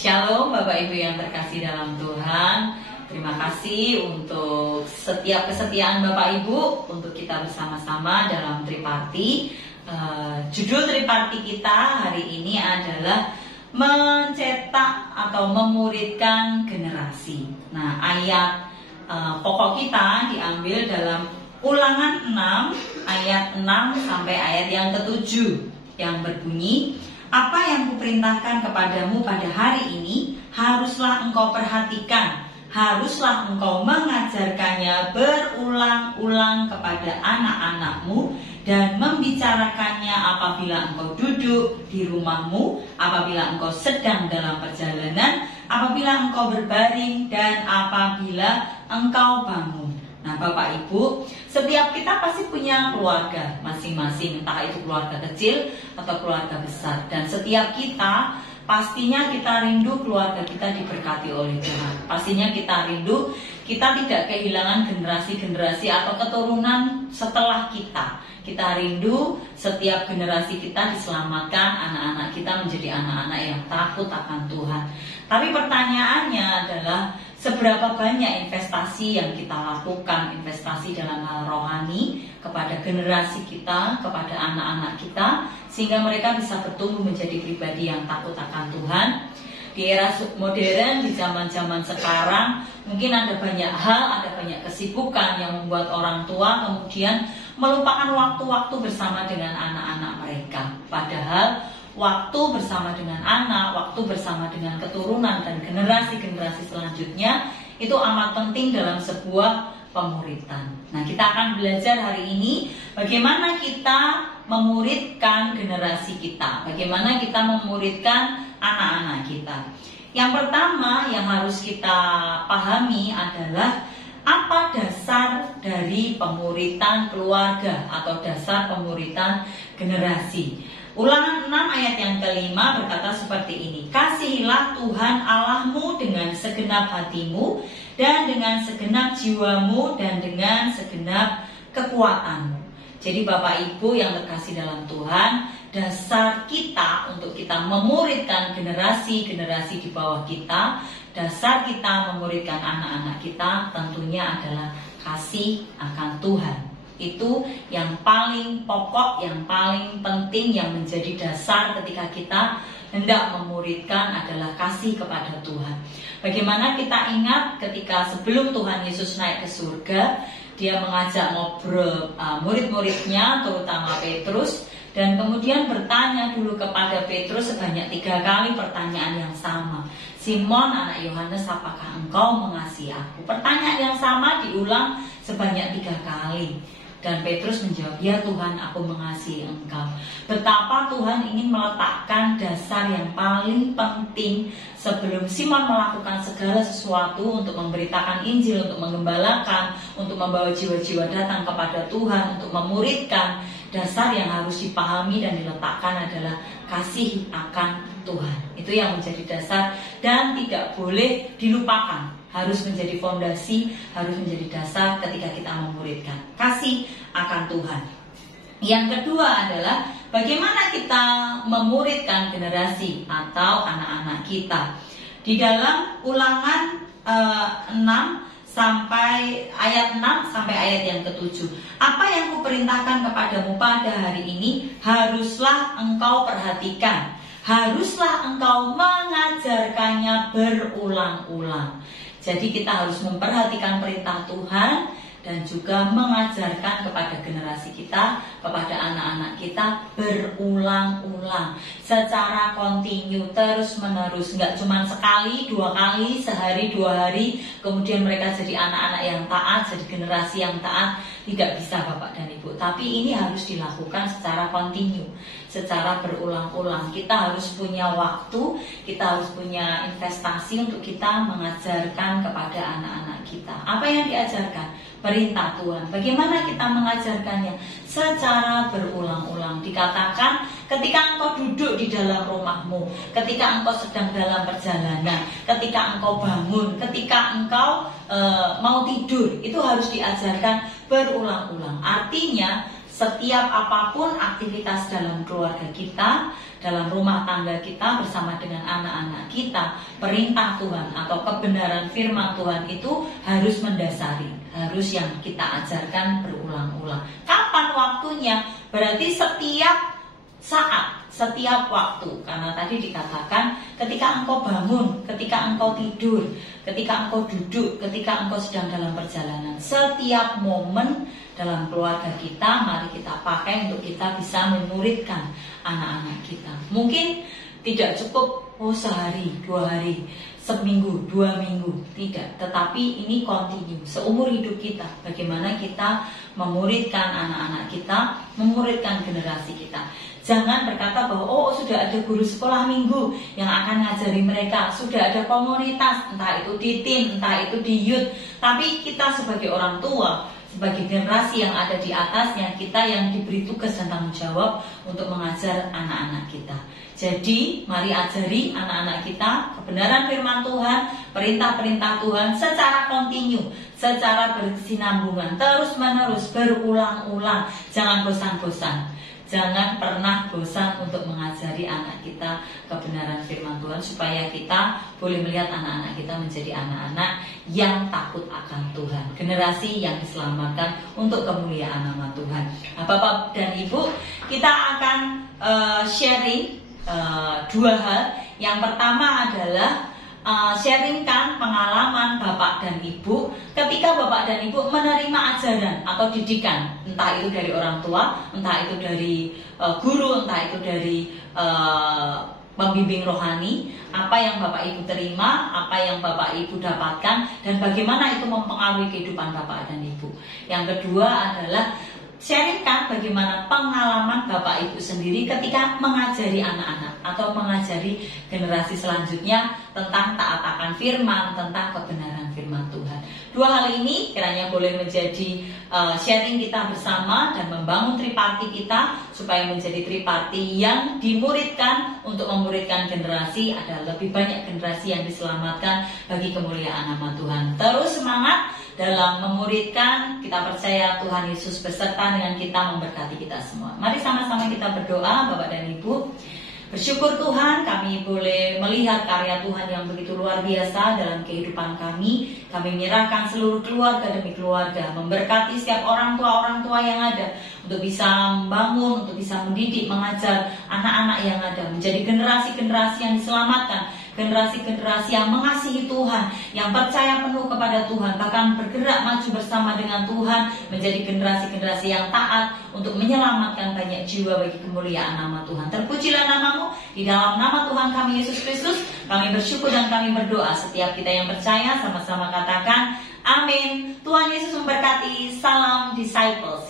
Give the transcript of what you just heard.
Shalom Bapak Ibu yang terkasih dalam Tuhan. Terima kasih untuk setiap kesetiaan Bapak Ibu untuk kita bersama-sama dalam Triparti. Judul Triparti kita hari ini adalah mencetak atau memuridkan generasi. Nah, ayat pokok kita diambil dalam Ulangan 6 ayat 6 sampai ayat yang ke-7 yang berbunyi, apa yang kuperintahkan kepadamu pada hari ini haruslah engkau perhatikan, haruslah engkau mengajarkannya berulang-ulang kepada anak-anakmu dan membicarakannya apabila engkau duduk di rumahmu, apabila engkau sedang dalam perjalanan, apabila engkau berbaring, dan apabila engkau bangun. Nah, Bapak Ibu, setiap kita pasti punya keluarga masing-masing, entah itu keluarga kecil atau keluarga besar. Dan setiap kita pastinya kita rindu keluarga kita diberkati oleh Tuhan. Pastinya kita rindu kita tidak kehilangan generasi-generasi atau keturunan setelah kita. Kita rindu setiap generasi kita diselamatkan, anak-anak kita menjadi anak-anak yang takut akan Tuhan. Tapi pertanyaannya adalah, seberapa banyak investasi yang kita lakukan, investasi dalam hal rohani kepada generasi kita, kepada anak-anak kita, sehingga mereka bisa bertumbuh menjadi pribadi yang takut akan Tuhan. Di era modern, di zaman-zaman sekarang, mungkin ada banyak hal, ada banyak kesibukan yang membuat orang tua kemudian melupakan waktu-waktu bersama dengan anak-anak mereka. Padahal waktu bersama dengan anak, waktu bersama dengan keturunan dan generasi-generasi selanjutnya itu amat penting dalam sebuah pemuritan. Nah, kita akan belajar hari ini bagaimana kita memuridkan generasi kita, bagaimana kita memuridkan anak-anak kita. Yang pertama yang harus kita pahami adalah apa dasar dari pemuritan keluarga atau dasar pemuritan generasi. Ulangan 6 ayat yang kelima berkata seperti ini, kasihilah Tuhan Allahmu dengan segenap hatimu dan dengan segenap jiwamu dan dengan segenap kekuatanmu. Jadi Bapak Ibu yang terkasih dalam Tuhan, dasar kita untuk kita memuridkan generasi-generasi di bawah kita, dasar kita memuridkan anak-anak kita tentunya adalah kasih akan Tuhan. Itu yang paling pokok, yang paling penting, yang menjadi dasar ketika kita hendak memuridkan adalah kasih kepada Tuhan. Bagaimana kita ingat ketika sebelum Tuhan Yesus naik ke surga, dia mengajak ngobrol murid-muridnya, terutama Petrus, dan kemudian bertanya dulu kepada Petrus sebanyak 3 kali pertanyaan yang sama. Simon anak Yohanes, apakah engkau mengasihi aku? Pertanyaan yang sama diulang sebanyak 3 kali. Dan Petrus menjawab, ya Tuhan, aku mengasihi engkau. Betapa Tuhan ingin meletakkan dasar yang paling penting sebelum Simon melakukan segala sesuatu untuk memberitakan Injil, untuk menggembalakan, untuk membawa jiwa-jiwa datang kepada Tuhan, untuk memuridkan. Dasar yang harus dipahami dan diletakkan adalah kasih akan Tuhan. Itu yang menjadi dasar dan tidak boleh dilupakan. Harus menjadi fondasi, harus menjadi dasar ketika kita memuridkan. Kasih akan Tuhan. Yang kedua adalah bagaimana kita memuridkan generasi atau anak-anak kita. Di dalam Ulangan 6 sampai ayat 6 sampai ayat yang ke-7. Apa yang kuperintahkan kepadamu pada hari ini haruslah engkau perhatikan, haruslah engkau mengajarkannya berulang-ulang. Jadi kita harus memperhatikan perintah Tuhan dan juga mengajarkan kepada generasi kita, kepada anak-anak kita berulang-ulang, secara kontinu, terus-menerus. Nggak cuma sekali, 2 kali, sehari, 2 hari, kemudian mereka jadi anak-anak yang taat, jadi generasi yang taat. Tidak bisa Bapak dan Ibu. Tapi ini harus dilakukan secara kontinu, secara berulang-ulang. Kita harus punya waktu, kita harus punya investasi untuk kita mengajarkan kepada anak-anak kita. Apa yang diajarkan? Perintah Tuhan. Bagaimana kita mengajarkannya? Secara berulang-ulang. Dikatakan ketika engkau duduk di dalam rumahmu, ketika engkau sedang dalam perjalanan, ketika engkau bangun, ketika engkau mau tidur, itu harus diajarkan berulang-ulang. Artinya setiap apapun aktivitas dalam keluarga kita, dalam rumah tangga kita bersama dengan anak-anak kita, perintah Tuhan atau kebenaran firman Tuhan itu harus mendasari, harus yang kita ajarkan berulang-ulang. Kapan waktunya? Berarti setiap saat, setiap waktu. Karena tadi dikatakan ketika engkau bangun, ketika engkau tidur, ketika engkau duduk, ketika engkau sedang dalam perjalanan, setiap momen dalam keluarga kita mari kita pakai untuk kita bisa memuridkan anak-anak kita. Mungkin tidak cukup sehari, 2 hari, seminggu, 2 minggu, tidak. Tetapi ini continue, seumur hidup kita. Bagaimana kita memuridkan anak-anak kita, memuridkan generasi kita. Jangan berkata bahwa sudah ada guru sekolah minggu yang akan ngajari mereka, sudah ada komunitas, entah itu di tim, entah itu di youth. Tapi kita sebagai orang tua, sebagai generasi yang ada di atasnya, kita yang diberi tugas dan tanggung jawab untuk mengajar anak-anak kita. Jadi mari ajari anak-anak kita kebenaran firman Tuhan, perintah-perintah Tuhan secara kontinu, secara berkesinambungan, terus-menerus, berulang-ulang. Jangan bosan-bosan. Jangan pernah bosan untuk mengajari anak kita kebenaran firman Tuhan, supaya kita boleh melihat anak-anak kita menjadi anak-anak yang takut akan Tuhan, generasi yang diselamatkan untuk kemuliaan nama Tuhan. Nah, Bapak dan Ibu, kita akan sharing 2 hal. Yang pertama adalah sharingkan pengalaman Bapak dan Ibu ketika Bapak dan Ibu menerima ajaran atau didikan, entah itu dari orang tua, entah itu dari guru, entah itu dari pembimbing rohani. Apa yang Bapak Ibu terima, apa yang Bapak Ibu dapatkan, dan bagaimana itu mempengaruhi kehidupan Bapak dan Ibu. Yang kedua adalah sharingkan bagaimana pengalaman Bapak Ibu sendiri ketika mengajari anak-anak atau mengajari generasi selanjutnya tentang taat akan firman, tentang kebenaran firman Tuhan. 2 hal ini kiranya boleh menjadi sharing kita bersama dan membangun triparti kita supaya menjadi triparti yang dimuridkan untuk memuridkan generasi, ada lebih banyak generasi yang diselamatkan bagi kemuliaan nama Tuhan. Terus semangat dalam memuridkan, kita percaya Tuhan Yesus beserta dengan kita memberkati kita semua. Mari sama-sama kita berdoa, Bapak dan Ibu. Bersyukur Tuhan kami boleh melihat karya Tuhan yang begitu luar biasa dalam kehidupan kami. Kami menyerahkan seluruh keluarga demi keluarga, memberkati setiap orang tua yang ada untuk bisa membangun, untuk bisa mendidik, mengajar anak-anak yang ada, menjadi generasi-generasi yang diselamatkan, generasi-generasi yang mengasihi Tuhan, yang percaya penuh kepada Tuhan, bahkan bergerak maju bersama dengan Tuhan, menjadi generasi-generasi yang taat untuk menyelamatkan banyak jiwa bagi kemuliaan nama Tuhan. Terpujilah namamu, di dalam nama Tuhan kami Yesus Kristus kami bersyukur dan kami berdoa. Setiap kita yang percaya sama-sama katakan amin. Tuhan Yesus memberkati. Salam disciples.